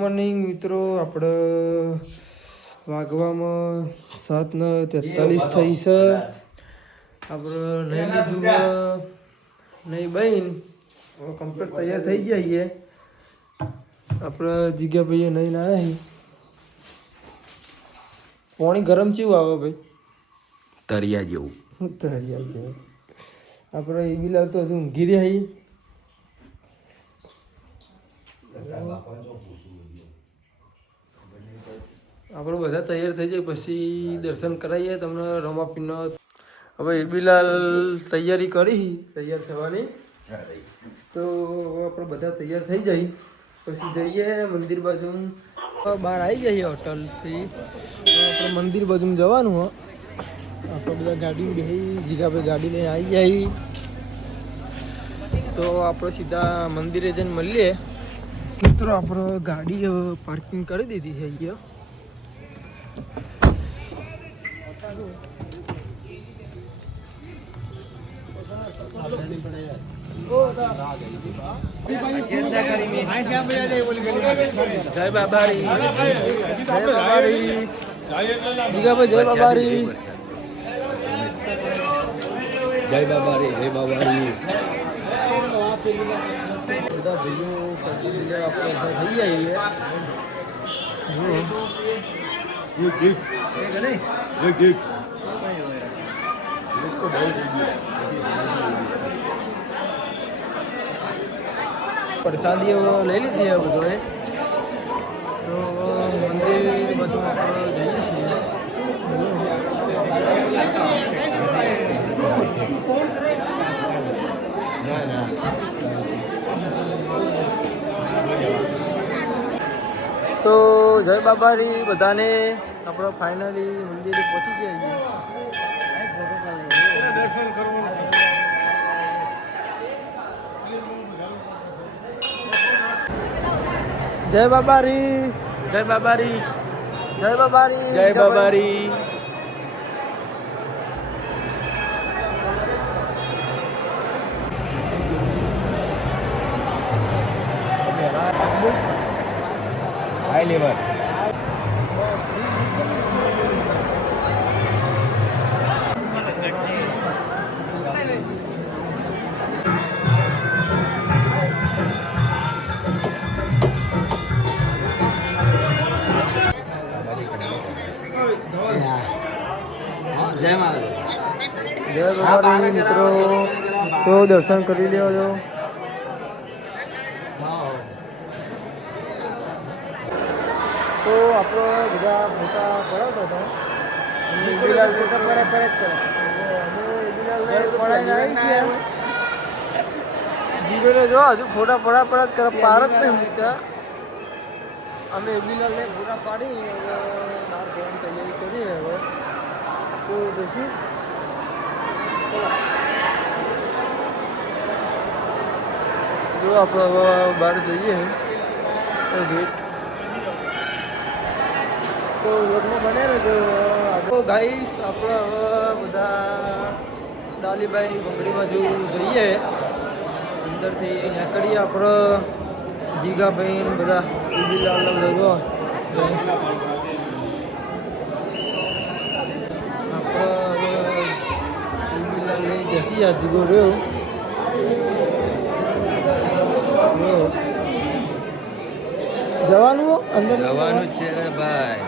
Morning મિત્રો, આપણે વાગવામાં 7:43 થઈ છે. આપણે નહીં લીધું નહીં બહેન હવે કમ્પ્લીટ તૈયાર થઈ જઈએ. આપણે જીગ્યા ભાઈએ નહીં આવ્યા. પાણી ગરમ ચેવું આવે ભાઈ? તરિયા જેવું. તરિયા જેવું. આપણે એ બી લાવતો હજુ ઊંઘી રહ્યા. આપણે બધા તૈયાર થઈ જાય પછી દર્શન કરાવીએ તમને રમાપીરનો. હવે એબીલાલ તૈયારી કરી તૈયાર થવાની, તો આપણે બધા તૈયાર થઈ જાય પછી જઈએ મંદિર બાજુ. બહાર આવી જઈએ હોટલથી, આપણે મંદિર બાજુ જવાનું હોય. આપણે બધા ગાડી બેસી જીગાભાઈ ગાડી લઈને આવી જાય તો આપણે સીધા મંદિરે જઈને મળીએ. મિત્રો આપણે ગાડી પાર્કિંગ કરી દીધી છે અહીંયા. જય બાબારી, જય બાબારી, જીગાભાઈ જય બાબારી, જય બાબારી, જય બાબારી. બધા ભાઈઓ કચેરી લેવા આપણે થઈ જઈએ. પ્રસાદી લઈ લીધી બધોએ, તો મંદિર બધું આપણે જઈએ છીએ. તો જય બાબારી બધાને. આપણે ફાઇનલી મંદિરે પહોંચી ગયા. જય બાબારી, જય બાબારી, જય બાબારી, જય બાબારી. High level. જય માતા, જય બાબારી મિત્રો. તો દર્શન કરી લ્યો છો. તો આપણો બધા ફોટા પડાવતો હતો. એબીલાલ ફોટા પર જ કરે. જીવેને જો હજુ ફોટા પડા જ કરે, પાર જ નહીં મૂકતા. અમે એબીલાલને ફોટા પાડી બહાર જવાની તૈયારી કરીએ. હવે તો પછી જો આપણે હવે બહાર જઈએ ગેટ. તો રોડમાં બને ને તો ગાઈસ આપણે હવે બધા ડાલીબાઈની બંગડી બાજુ જઈએ. અંદરથી નીકળીએ આપણે જીગાભાઈ બધા એબીલાલ જજો. આપણે એબીલાલ લઈ જશી આ જીગો રહ્યો. જવાનું અંદર જવાનું છે ભાઈ.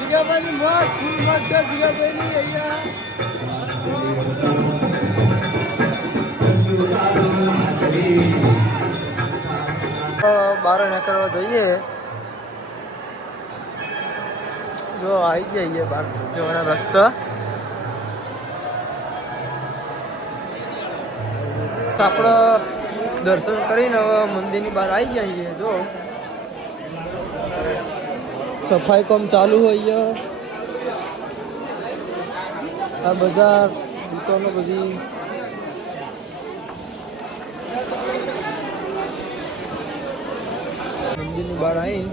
જીગાભાઈની મોજ ફૂલ મોજ છે. જીગાભાઈની અહીંયા બહાર નીકળવા જઈએ. જો આવી જઈએ બહાર જવાના રસ્તા. આપણે દર્શન કરીને હવે મંદિરની બહાર આવી જઈએ. જો સફાઈ કામ ચાલુ હોય. આ બજાર દુકાનો બધી મંદિરની બહાર આવી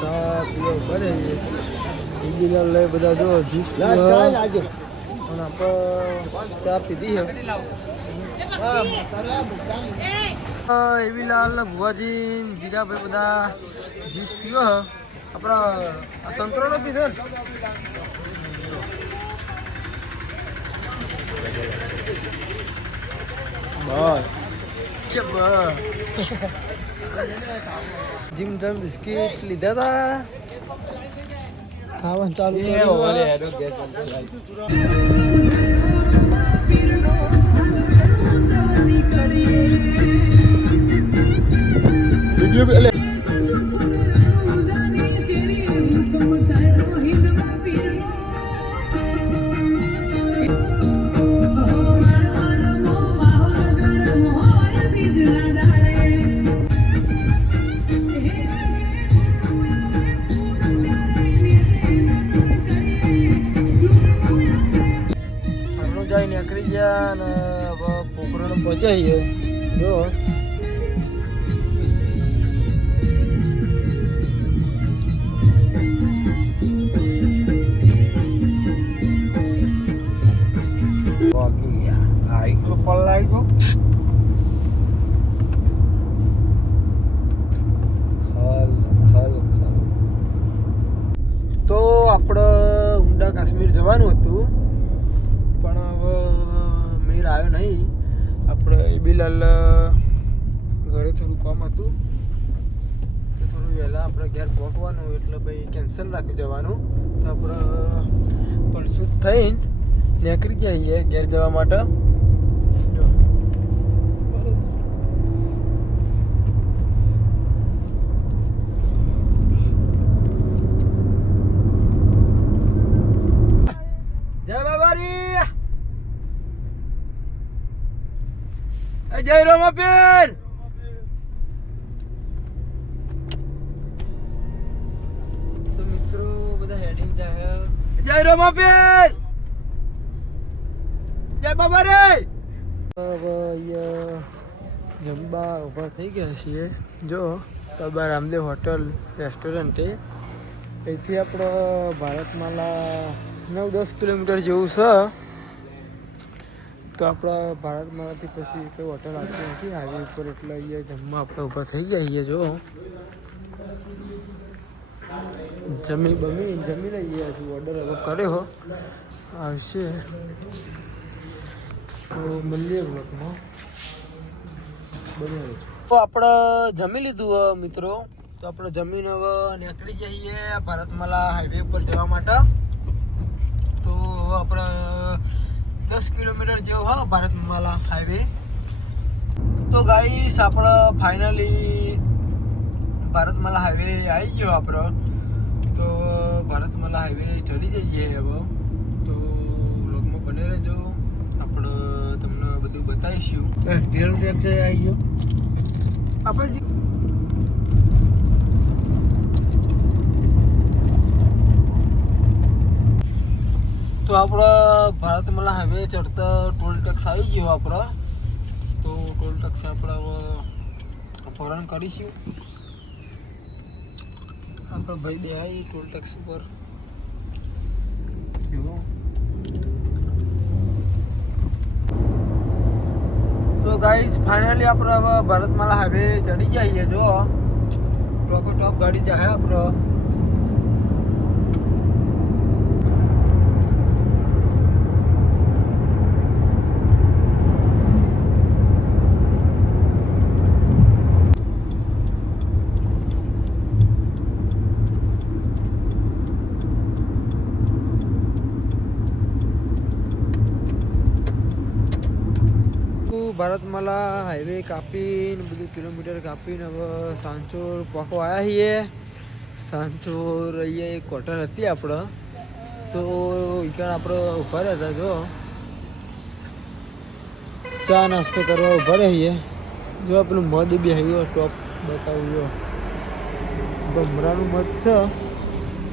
ચા પીવા કરે છે. ઈબીલાલ લઈ બધા જો જ્યુસ પીવા અને આપણે ચા પીધી છે. ઈબીલાલ ભુવાજી જીગાભાઈ બધા જ્યુસ પીવો. આપણા આ સંતરાનો પીધો ને બસ કે બસ જીમ જમ બિસ્કિટ લીધા હતા. ખાવાનું ચાલુ વિડીયો નીકળી ગયા અને પોખરણ પહોંચાઈએ. જો તો આપણે ઊંડા કાશ્મીર જવાનું હતું પણ હવે મેર આવ્યો નહીં. આપણે બિલાલ ઘરે થોડું કામ હતું તો થોડું વહેલા આપણે ઘેર પહોંચવાનું એટલે ભાઈ કેન્સલ રાખી જવાનું. તો આપણે પરસું થઈને નીકળી જઈએ ઘેર જવા માટે. જય બાબારી, જય રમાપીર. તો મિત્રો બધા હેડિંગ જાય. જય રમાપીર, જય બાબારી. જમવા ઉભા થઈ ગયા છીએ. જો બાબા રામદેવ હોટલ રેસ્ટોરન્ટે. અહીંથી આપણો ભારતમાલા 9-10 કિલોમીટર જેવું છે. તો આપણા ભારતમાંથી પછી કોઈ હોટલ આવતી નથી હાઈવે ઉપર એટલે અહીંયા જમવા આપણે ઊભા થઈ ગયા છીએ. જો જમી લઈએ. હજુ ઓર્ડર હવે કર્યો આવશે તો મળીએ બ્લોકમાં બને. તો આપણે જમી લીધું મિત્રો. તો આપણે જમીન હવે નીકળી જઈએ ભારતમાલા હાઈવે ઉપર જવા માટે. તો આપણે 10 કિલોમીટર જેવો હા ભારતમાલા હાઈવે. તો ગાઈસ આપણે ફાઇનલી ભારતમાલા હાઈવે આવી ગયો આપણો. તો ભારતમાલા હાઈવે ચડી જઈએ હવે. તો વ્લોગમાં બને રહેજો, આપણે તમને બધું બતાવીશું. રિયલ ટેપ છે આવી ગયો આપણે. તો આપણે ભારતમાલા હાઈવે ચડતા ટોલ ટેક્સ આવી ગયો આપણો. તો ટોલ ટેક્સ આપણે હવે અપહરણ કરીશું. આપણો ભાઈ બે આવી ટોલ ટેક્સ ઉપર. તો ગાઈઝ ફાઇનલી આપણે હવે ભારતમાલા હાઈવે ચડી જઈએ. જો ટોપ ગાડી જાય આપણો. ભારતમાલા હાઈવે કાપીને બધું કિલોમીટર કાપીને હવે સાંચોર પહોંચવા આવ્યા છીએ. સાંચોર અહીંયા એક હોટલ હતી આપણે. તો ત્યાં આપણે ઊભા રહ્યા હતા. જો ચા નાસ્તો કરવા ઊભા રહીએ. જો પેલું મધ બી આવ્યો ટોપ બતાવું. જો ભમરાનું મત છે.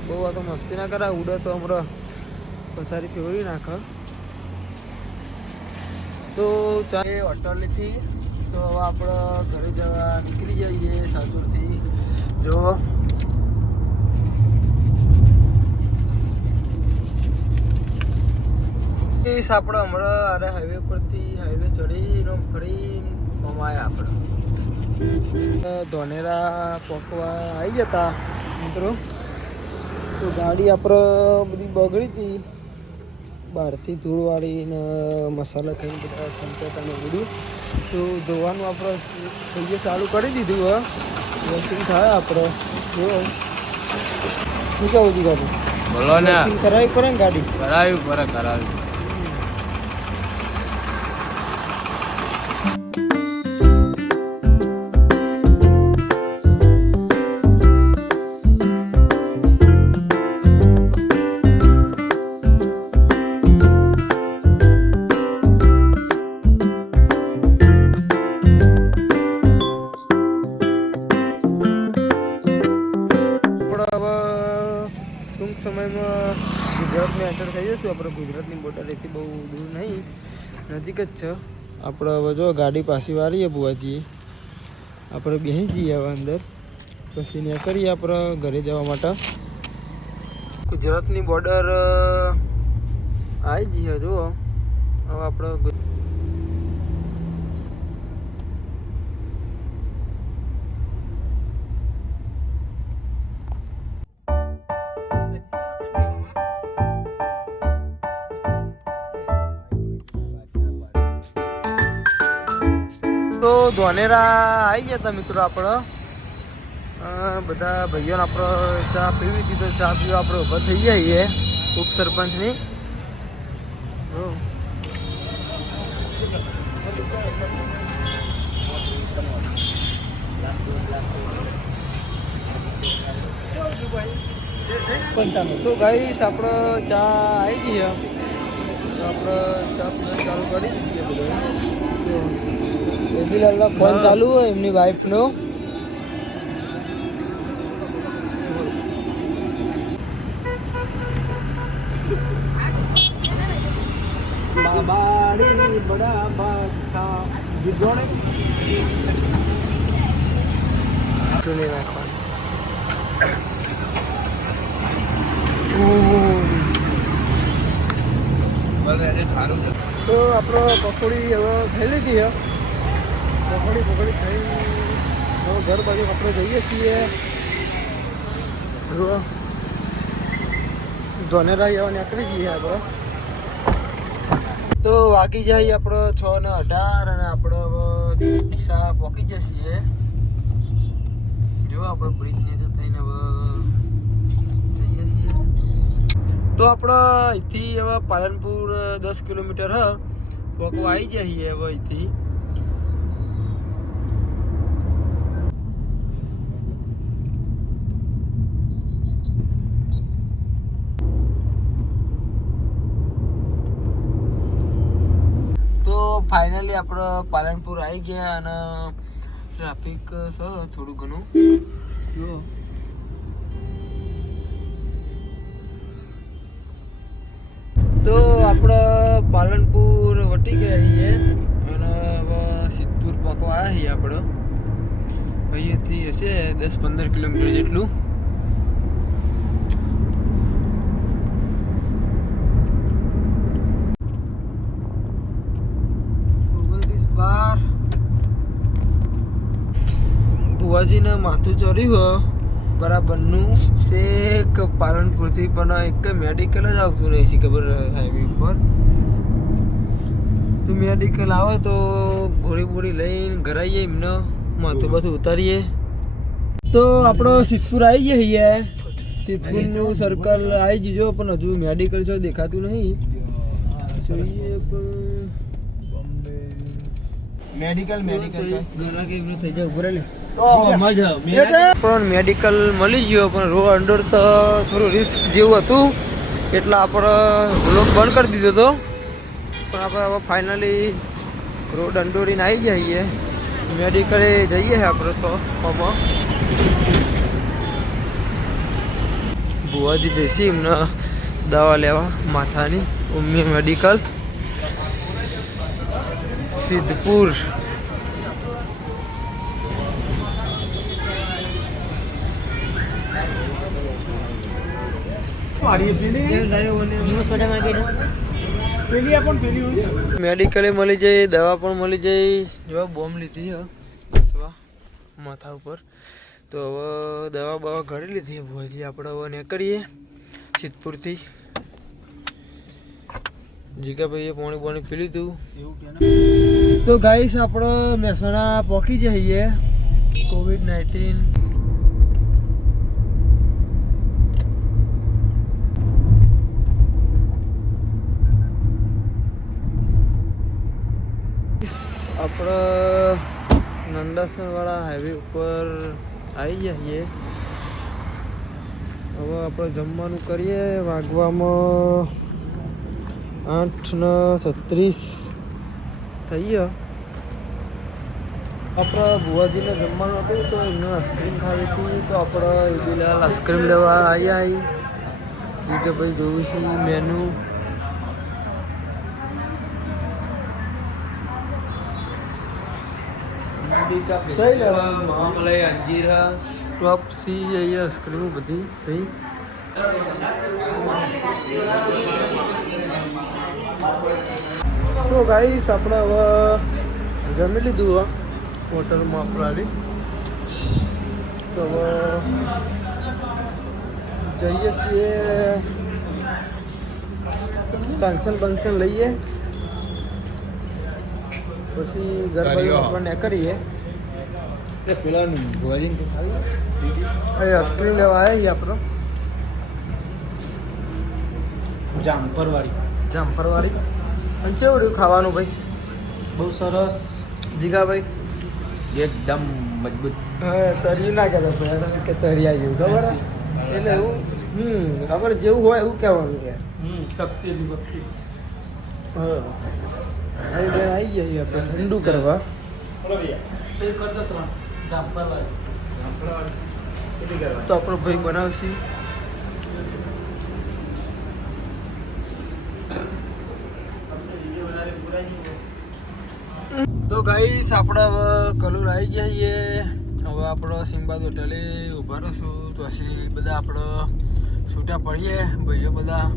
બહુ આ તો મસ્તી ના કરાય, ઉડે તો હમણાં પથારી ફેરવી નાખે. તો ચાલે હોટલથી તો હવે આપણે ઘરે જવા નીકળી જઈએ સાસુરથી. જો આપણે હમણાં અરે હાઈવે પરથી હાઈવે ચડીને ફરી કમાયા આપણે ધોનેરા પોકવા આવી જતા મિત્રો. તો ગાડી આપણે બધી બગડી હતી બહારથી ધૂળવાળી ને મસાલા ખાઈને બધા ખંચતા ને બધું. તો ધોવાનું આપણે થઈ ચાલુ કરી દીધું. વોશિંગ થાય આપણે જો શું કહું છું ગાડી બોલો ને, કરાવી પડે ને ગાડી કરાવ્યું. ટૂંક સમયમાં ગુજરાતમાં એન્ટર થઈ જશું. આપણે ગુજરાતની બોર્ડરેથી બહુ દૂર નહીં, નજીક જ છે. આપણે હવે જો ગાડી પાછી વાળીએ બુવાજીએ, આપણે બેસી જઈએ હવે અંદર, પછી ને કરીએ આપણે ઘરે જવા માટે. ગુજરાતની બોર્ડર આવી જઈએ. જુઓ હવે આપણે તો ધોનેરા આવી ગયા હતા મિત્રો. આપણે બધા ભાઈઓને આપણે ચા પીવી હતી, તો ચા પીવા આપણે ઊભા થઈ જઈએ ઉપસરપંચની. તો ગાઈસ આપણે ચા આવી જઈએ, તો આપણે ચા પીવા ચાલુ કરી દઈએ બધા. બેબીલાલનો ફોન ચાલુ હોય એમની વાઈફનો. બાબાડી બડા બાદશાહ વિદ્વાને ચૂની નાખવાની. તો આપણો પકોડી હવે ખાઈ લીધી. પકોડી ખાઈ હવે ઘર બાજુ આપણે જઈએ છીએ. ધોનેરા જવા નીકળી જઈએ આપણે. તો વાગી જાય આપણો 6:18 અને આપણે હવે ડીસા પહોંચી જઈએ. જો આપણે બ્રિજ નીચે થઈને હવે જઈએ છીએ. તો આપણે અહીંથી હવે પાલનપુર 10 કિલોમીટર પહોંચવા આવી જઈએ હવે અહીંથી. ફાઇનલી આપણે પાલનપુર આવી ગયા અને ટ્રાફિક છે થોડું ઘણું. જો તો આપણે પાલનપુર વટી ગયા છીએ અને હવે સિદ્ધપુર પહોંચવા આવ્યા છીએ. આપણે અહીંયાથી હશે 10-15 કિલોમીટર જેટલું. ભુવાજીને માથું ચડ્યું બરાબરનું શેક પાલનપુરથી, પણ એક મેડિકલ જ આવતું નહીં છે ખબર હાઈવે ઉપર. તો મેડિકલ આવે તો ગોળી બોળી લઈને ઘરે આવીએ, એમને માથું બાથું ઉતારીએ. તો આપણો સિદ્ધપુર આવી જઈએ. સિદ્ધપુરનું સર્કલ આવી જજો, પણ હજુ મેડિકલ જો દેખાતું નહીં. જોઈએ પણ મેડિકલ ઘણા કે એમને થઈ જાય ઉભરે લે. પણ મેડિકલ મળી ગયો, પણ રોડ અંડર તો થોડું રિસ્ક જેવું હતું એટલે આપણે બ્લોક બંધ કરી દીધો હતો. પણ આપણે હવે ફાઇનલી રોડ અંડોરીને આવી જઈએ. મેડિકલે જઈએ આપણે તો ભુવાજી જઈશી એમને દવા લેવા માથાની ઉમિયા મેડિકલ સિદ્ધપુર. મેડિકલે મળી જાય, દવા પણ મળી જાય. જો બોમ્બ લીધી હે બસવા માથા ઉપર, તો હવે દવા બવા ઘરે લીધી ભુવાજી. આપણે હવે ને કરીએ સિદ્ધપુરથી. જીગાભાઈએ પાણી પી લીધું. તો ગાઈસ આપણે મહેસાણા પહોંચી જઈએ. COVID-19 આપણે નંદાસણ વાળા હાઈવે ઉપર આવી જઈએ. હવે આપણે જમવાનું કરીએ. વાગવામાં 8:36 થઈ ગયા. આપણે ભુવાજીને જમવાનું હતું તો એમને આઈસ્ક્રીમ ખાવી હતી, તો આપણે બિલાલ આઈસ્ક્રીમ લેવા આવ્યા. કે ભાઈ જોવું છે મેનુ. અંજીરા ટોપ સી અહીંયા આઈસ્ક્રીમ બધી થઈ. તો ગાઈસ આપણે હવે જમી લીધું હોટલમાં આપણાની. તો હવે જઈએ છીએ ફંક્શન લઈએ, પછી ગરબા આપણને કરીએ. પેલા આઈસ્ક્રીમ લેવા આવ્યા આપણે જામફરવાળી. અને કેવું રહ્યું ખાવાનું ભાઈ? બહુ સરસ જીગાભાઈ એકદમ મજબૂત. હા તરી ના કરે ભાઈ કે તરી આવી ગયું ખબર હે? એટલે એવું ખબર જેવું હોય એવું કહેવાનું કે શક્તિ ભક્તિ. હા અહીં બેન આવી જઈએ આપણે ઠંડુ કરવા. તો આપણો ભાઈ બનાવશે. તો ગાઈસ આપણે હવે કલોલ આવી જઈએ. હવે આપણો સિંબાદ હોટલે ઊભા રહીશું. તો પછી બધા આપણે છૂટા પડીએ ભાઈઓ બધા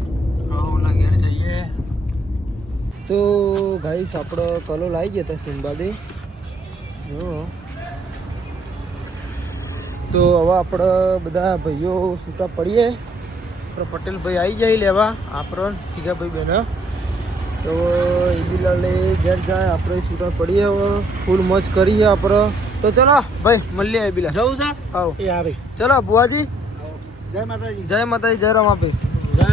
ના ઘેર જઈએ. તો ગાઈસ આપણે કલોલ આવી ગયા હતા સિંબાદે. તો હવે આપણે બધા ભાઈઓ છૂટા પડીએ. પટેલ ભાઈ આવી જાય લેવા આપણો જીગાભાઈ બેન. તો ઈબીલાલે ઘેર જાય, આપણે છૂટા પડીએ. હવે ફૂલ મોજ કરીએ આપણે. તો ચલો ભાઈ મળીએ. ઈબીલા જવું છે? આવો એ હા ભાઈ. ચલો બુઆજી. જય માતાજી. જય માતાજી. જય રામ આપે. જય